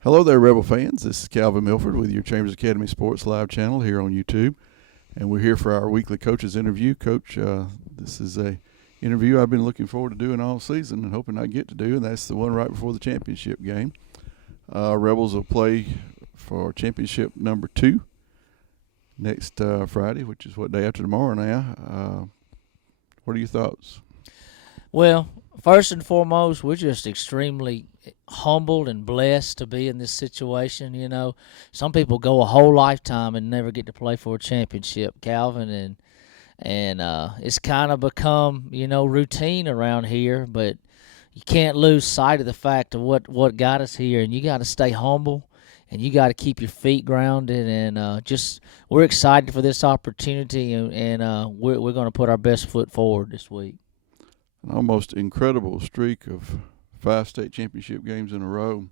Hello there, Rebel fans. This is Calvin Milford with your Chambers Academy Sports Live channel here on YouTube. And we're here for our weekly coaches interview. Coach, this is a interview I've been looking forward to doing all season and hoping I get to do, and that's the one right before the championship game. Rebels will play for championship number 2 next Friday, which is what, day after tomorrow now. What are your thoughts? Well, first and foremost, we're just extremely humbled and blessed to be in this situation. You know, some people go a whole lifetime and never get to play for a championship, Calvin, and it's kind of become, routine around here, but you can't lose sight of the fact of what got us here, and you got to stay humble. And you got to keep your feet grounded, and we're excited for this opportunity, and we're going to put our best foot forward this week. An almost incredible streak of 5 state championship games in a row.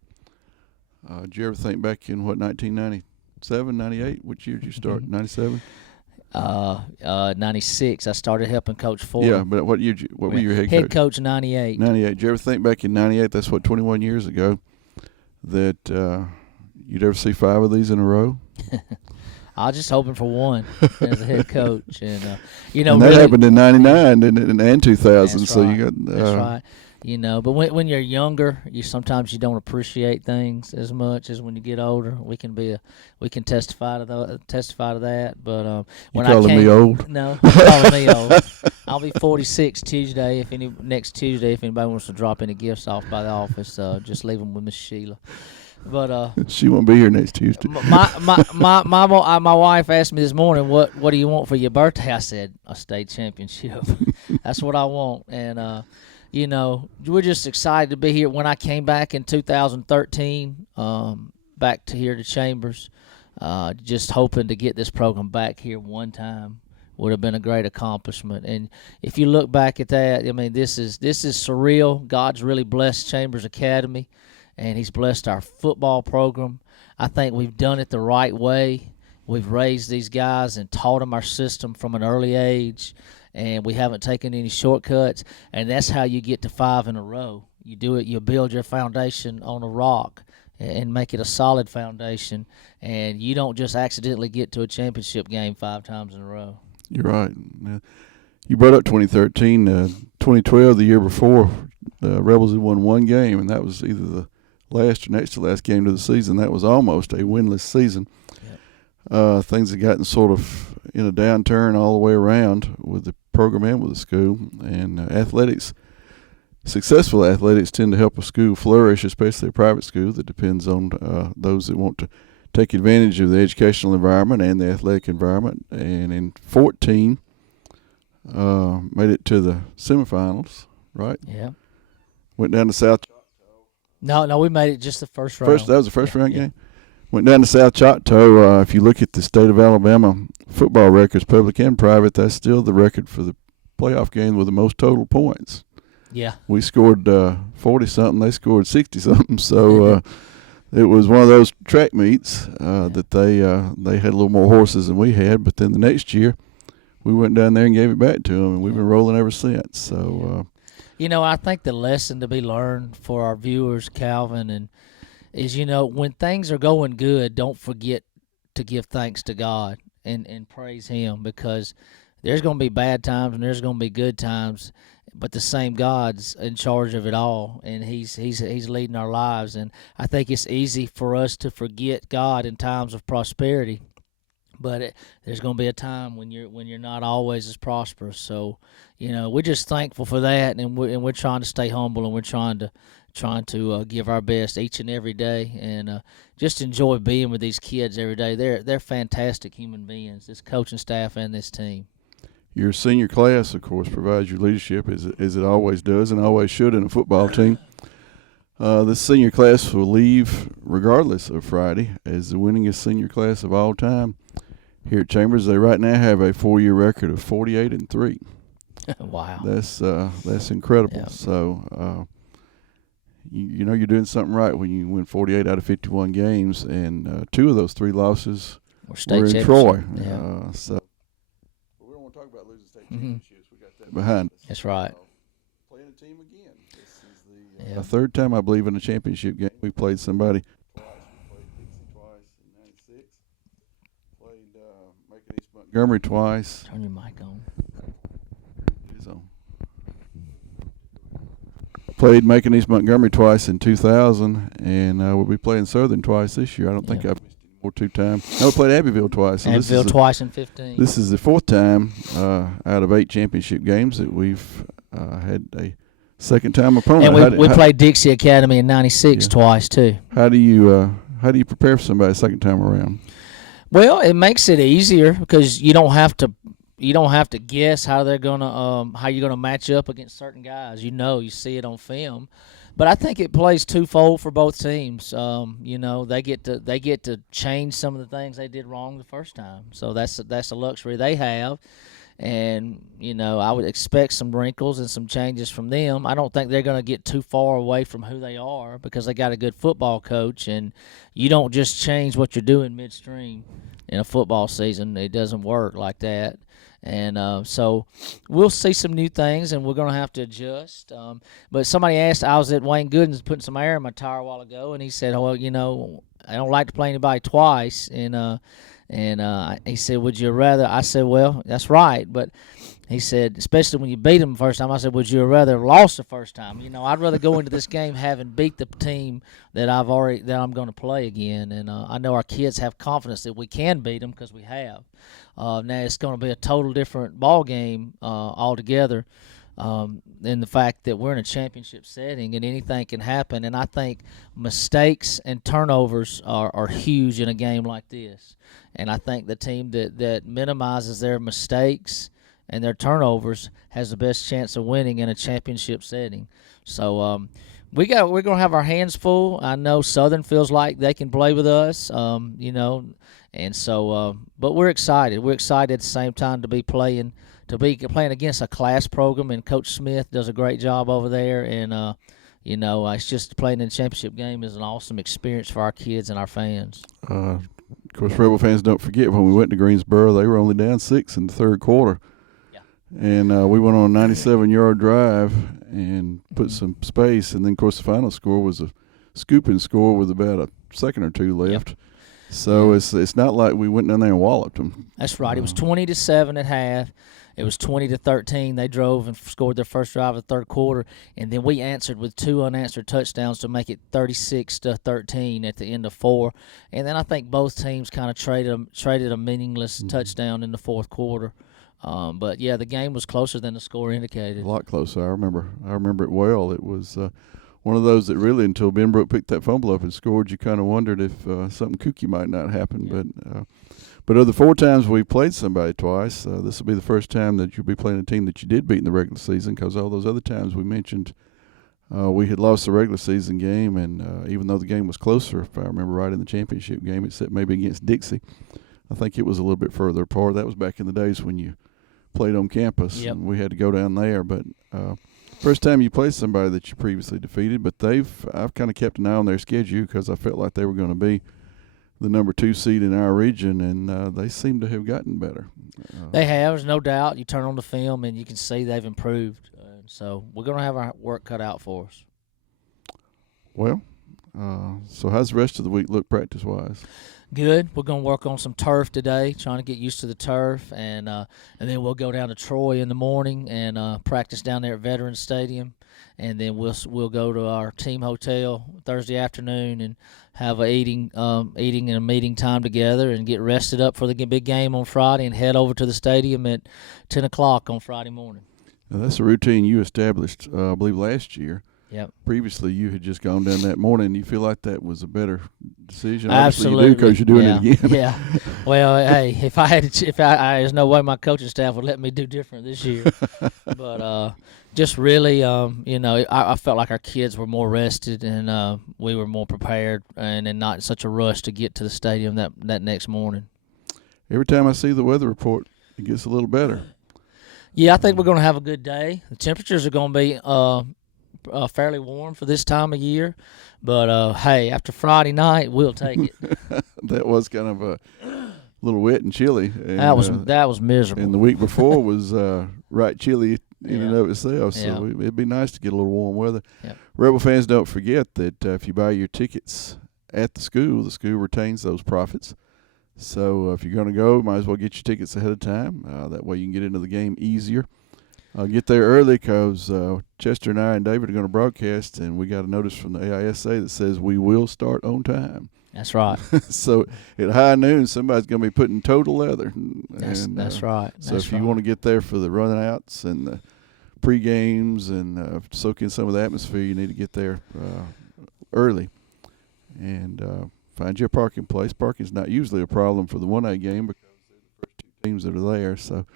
Did you ever think back in, 1997, 98? Which year did you start, 97? 96. I started helping Coach Ford. Yeah, but what year? What were your head coach? Head coach, 98. 98. Did you ever think back in 98, that's 21 years ago, that you'd ever see 5 of these in a row? I was just hoping for one as a head coach, and and that really, happened in '99 and 2000. That's so right. you got that's right. But when you're younger, sometimes you don't appreciate things as much as when you get older. We can testify to that. But when you calling me old? No, you're calling me old. I'll be 46 Tuesday. Next Tuesday, if anybody wants to drop any gifts off by the office, just leave them with Miss Sheila. But she won't be here next Tuesday. My wife asked me this morning, what do you want for your birthday? I said, a state championship. That's what I want. And we're just excited to be here. When I came back in 2013, back to here to Chambers, just hoping to get this program back here one time would have been a great accomplishment. And if you look back at that, this is surreal. God's really blessed Chambers Academy, and he's blessed our football program. I think we've done it the right way. We've raised these guys and taught them our system from an early age, and we haven't taken any shortcuts, and that's how you get to 5 in a row. You do it, you build your foundation on a rock and make it a solid foundation, and you don't just accidentally get to a championship game 5 times in a row. You're right. You brought up 2013. 2012, the year before, the Rebels had won 1 game, and that was either the last or next to last game of the season. That was almost a winless season. Yep. Things had gotten sort of in a downturn all the way around with the program and with the school. And successful athletics tend to help a school flourish, especially a private school that depends on those that want to take advantage of the educational environment and the athletic environment. And in 14, made it to the semifinals, right? Yeah. Went down to South. No, we made it just the first round. That was the first round game? Went down to South Choctaw. If you look at the state of Alabama football records, public and private, that's still the record for the playoff game with the most total points. Yeah. We scored 40-something. They scored 60-something. So it was one of those track meets that they had a little more horses than we had. But then the next year, we went down there and gave it back to them, and we've been rolling ever since. So I think the lesson to be learned for our viewers, Calvin, is when things are going good, don't forget to give thanks to God and praise Him, because there's going to be bad times and there's going to be good times, but the same God's in charge of it all, and He's leading our lives. And I think it's easy for us to forget God in times of prosperity, but there's going to be a time when you're not always as prosperous. So, we're just thankful for that, and we're trying to stay humble, and we're trying to give our best each and every day, and just enjoy being with these kids every day. They're fantastic human beings, this coaching staff and this team. Your senior class, of course, provides your leadership as it always does and always should in a football team. This senior class will leave regardless of Friday as the winningest senior class of all time here at Chambers. They right now have a 4-year record of 48-3. Wow, that's incredible. Yeah. So you're doing something right when you win 48 out of 51 games, and 2 of those 3 losses were in Troy. Yeah. So we don't want to talk about losing state championships. We got that behind us. That's right. Playing a team again. This is a third time, I believe, in a championship game. We played somebody twice. We played Dixie twice in '96. Played Macon East Montgomery twice. Turn your mic on. It is on. Played Macon East Montgomery twice in 2000, and we'll be playing Southern twice this year. I don't think I've missed any more 2 times. No, we played Abbeville twice. So Abbeville twice in 15. This is the 4th time out of 8 championship games that we've had a second-time opponent. And we played Dixie Academy in '96 twice too. How do you prepare for somebody a second time around? Well, it makes it easier because you don't have to guess how they're gonna how you're gonna match up against certain guys. You see it on film, but I think it plays twofold for both teams. They get to change some of the things they did wrong the first time, so that's a luxury they have. And I would expect some wrinkles and some changes from them. I don't think they're going to get too far away from who they are because they got a good football coach, and you don't just change what you're doing midstream in a football season. It doesn't work like that. And so we'll see some new things, and we're going to have to adjust. But somebody asked, I was at Wayne Gooden's putting some air in my tire a while ago, and he said, well, I don't like to play anybody twice. And he said, would you rather? I said, well, that's right. But he said, especially when you beat them the first time, I said, would you rather have lost the first time? I'd rather go into this game having beat the team that I'm going to play again. And I know our kids have confidence that we can beat them because we have. Now it's going to be a total different ball game altogether. In the fact that we're in a championship setting and anything can happen. And I think mistakes and turnovers are huge in a game like this. And I think the team that minimizes their mistakes and their turnovers has the best chance of winning in a championship setting. So we're going to have our hands full. I know Southern feels like they can play with us, and so but we're excited. We're excited at the same time to be playing against a class program, and Coach Smith does a great job over there. And it's just playing in the championship game is an awesome experience for our kids and our fans. Of course, Rebel fans, don't forget when we went to Greensboro, they were only down 6 in the third quarter. Yeah. And we went on a 97-yard drive and put some space. And then, of course, the final score was a scooping score with about a second or two left. Yep. So it's not like we went down there and walloped them. That's right. It was 20-7 at half. It was 20-13. They drove and scored their first drive of the third quarter, and then we answered with 2 unanswered touchdowns to make it 36-13 at the end of 4. And then I think both teams kind of traded a meaningless touchdown in the fourth quarter. But yeah, the game was closer than the score indicated. A lot closer. I remember it well. It was one of those that really, until Benbrook picked that fumble up and scored, you kind of wondered if something kooky might not happen. Yeah. But of the 4 times we played somebody twice, this will be the first time that you'll be playing a team that you did beat in the regular season, because all those other times we mentioned we had lost the regular season game, and even though the game was closer, if I remember right, in the championship game, except maybe against Dixie, I think it was a little bit further apart. That was back in the days when you played on campus, and we had to go down there. But first time you played somebody that you previously defeated, but I've kind of kept an eye on their schedule because I felt like they were going to be the number 2 seed in our region, and they seem to have gotten better. They have, there's no doubt. You turn on the film and you can see they've improved. So we're going to have our work cut out for us. Well, so how's the rest of the week look practice-wise? Good. We're going to work on some turf today, trying to get used to the turf, and then we'll go down to Troy in the morning and practice down there at Veterans Stadium, and then we'll go to our team hotel Thursday afternoon and have eating and a meeting time together and get rested up for the big game on Friday and head over to the stadium at 10 o'clock on Friday morning. Now, that's a routine you established, I believe, last year. Yep. Previously, you had just gone down that morning. You feel like that was a better decision? Absolutely, you do, because you're doing it again. Yeah. Well, hey, there's no way my coaching staff would let me do different this year. But just really, I felt like our kids were more rested and we were more prepared and not in such a rush to get to the stadium that next morning. Every time I see the weather report, it gets a little better. Yeah, I think we're going to have a good day. The temperatures are going to be fairly warm for this time of year, but hey, after Friday night, we'll take it. That was kind of little wet and chilly. And, that was miserable. And the week before was right chilly in and of itself. Yeah. So it'd be nice to get a little warm weather. Yeah. Rebel fans, don't forget that if you buy your tickets at the school retains those profits. So if you're going to go, might as well get your tickets ahead of time. That way you can get into the game easier. Get there early because Chester and I and David are going to broadcast, and we got a notice from the AISA that says we will start on time. That's right. So at high noon, somebody's going to be putting total leather. That's right. So if you want to get there for the runouts and the pre-games and soak in some of the atmosphere, you need to get there early. And find you a parking place. Parking's not usually a problem for the 1A game because they're the first two teams that are there, so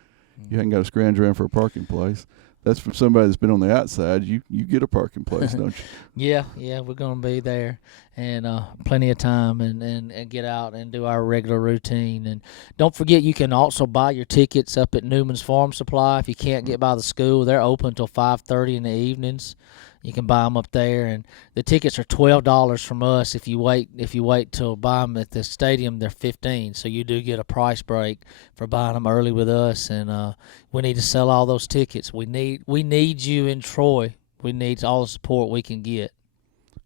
you haven't got to scrounge around for a parking place. That's from somebody that's been on the outside. You get a parking place, don't you? Yeah, we're going to be there and plenty of time and get out and do our regular routine. And don't forget, you can also buy your tickets up at Newman's Farm Supply. If you can't get by the school, they're open until 5:30 in the evenings. You can buy them up there, and the tickets are $12 from us. If you wait till buy them at the stadium, they're $15. So you do get a price break for buying them early with us. And we need to sell all those tickets. We need you in Troy. We need all the support we can get.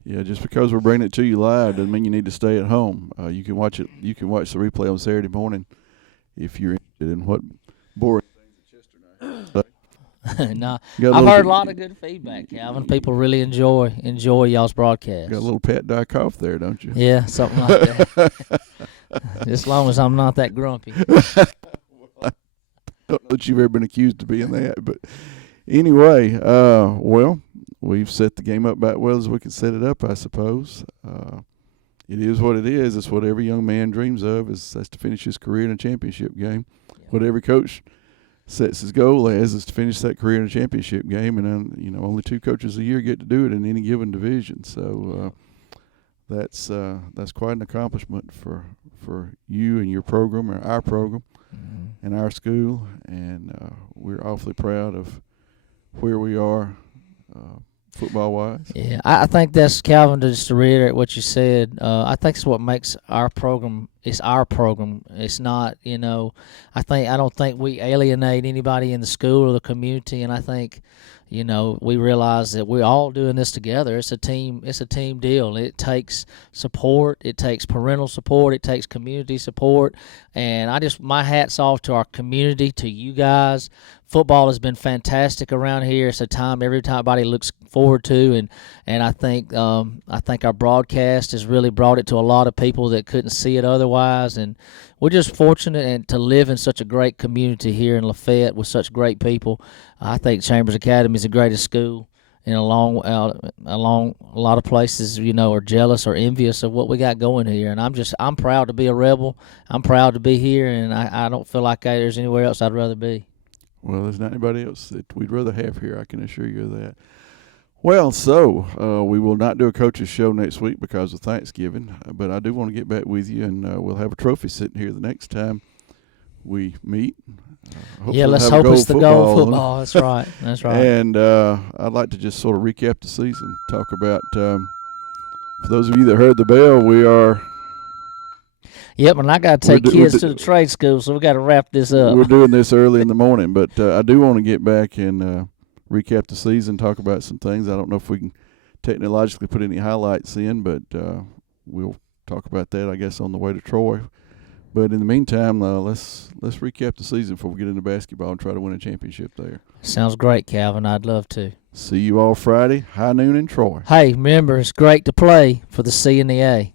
Yeah, just because we're bringing it to you live doesn't mean you need to stay at home. You can watch it. You can watch the replay on Saturday morning if you're interested in what boring things that Chester and I have to say. No, I've heard a lot of good feedback, Calvin. People really enjoy y'all's broadcast. Got a little Pat Dye cough there, don't you? Yeah, something like that. As long as I'm not that grumpy. I don't know that you've ever been accused of being that, but anyway, well, we've set the game up about well as we can set it up, I suppose. It is what it is. It's what every young man dreams of. That's to finish his career in a championship game. Yeah. What every coach sets his goal as is to finish that career in a championship game, and only 2 coaches a year get to do it in any given division. So that's quite an accomplishment for you and your program, or our program, and our school. And we're awfully proud of where we are football-wise. Yeah, I think that's, Calvin, just to reiterate what you said, I think it's what makes our program, it's our program. It's not, I don't think we alienate anybody in the school or the community, and I think, we realize that we're all doing this together. It's a team deal. It takes support, it takes parental support, it takes community support, and my hat's off to our community, to you guys. Football has been fantastic around here. It's a time everybody looks forward to, and I think our broadcast has really brought it to a lot of people that couldn't see it otherwise, and we're just fortunate to live in such a great community here in Lafayette with such great people. I think Chambers Academy is the greatest school, and along a lot of places, are jealous or envious of what we got going here. And I'm proud to be a Rebel. I'm proud to be here, and I don't feel like there's anywhere else I'd rather be. Well, there's not anybody else that we'd rather have here, I can assure you of that. Well, so we will not do a coach's show next week because of Thanksgiving, but I do want to get back with you, and we'll have a trophy sitting here the next time we meet. Let's hope it's the goal football. That's right. That's right. And I'd like to just sort of recap the season, talk about, for those of you that heard the bell, we are... Yep, and I got to take kids to the trade school, so we got to wrap this up. We're doing this early in the morning, but I do want to get back and recap the season, talk about some things. I don't know if we can technologically put any highlights in, but we'll talk about that, I guess, on the way to Troy. But in the meantime, let's recap the season before we get into basketball and try to win a championship there. Sounds great, Calvin. I'd love to. See you all Friday, high noon in Troy. Hey, remember, it's great to play for the C and the A.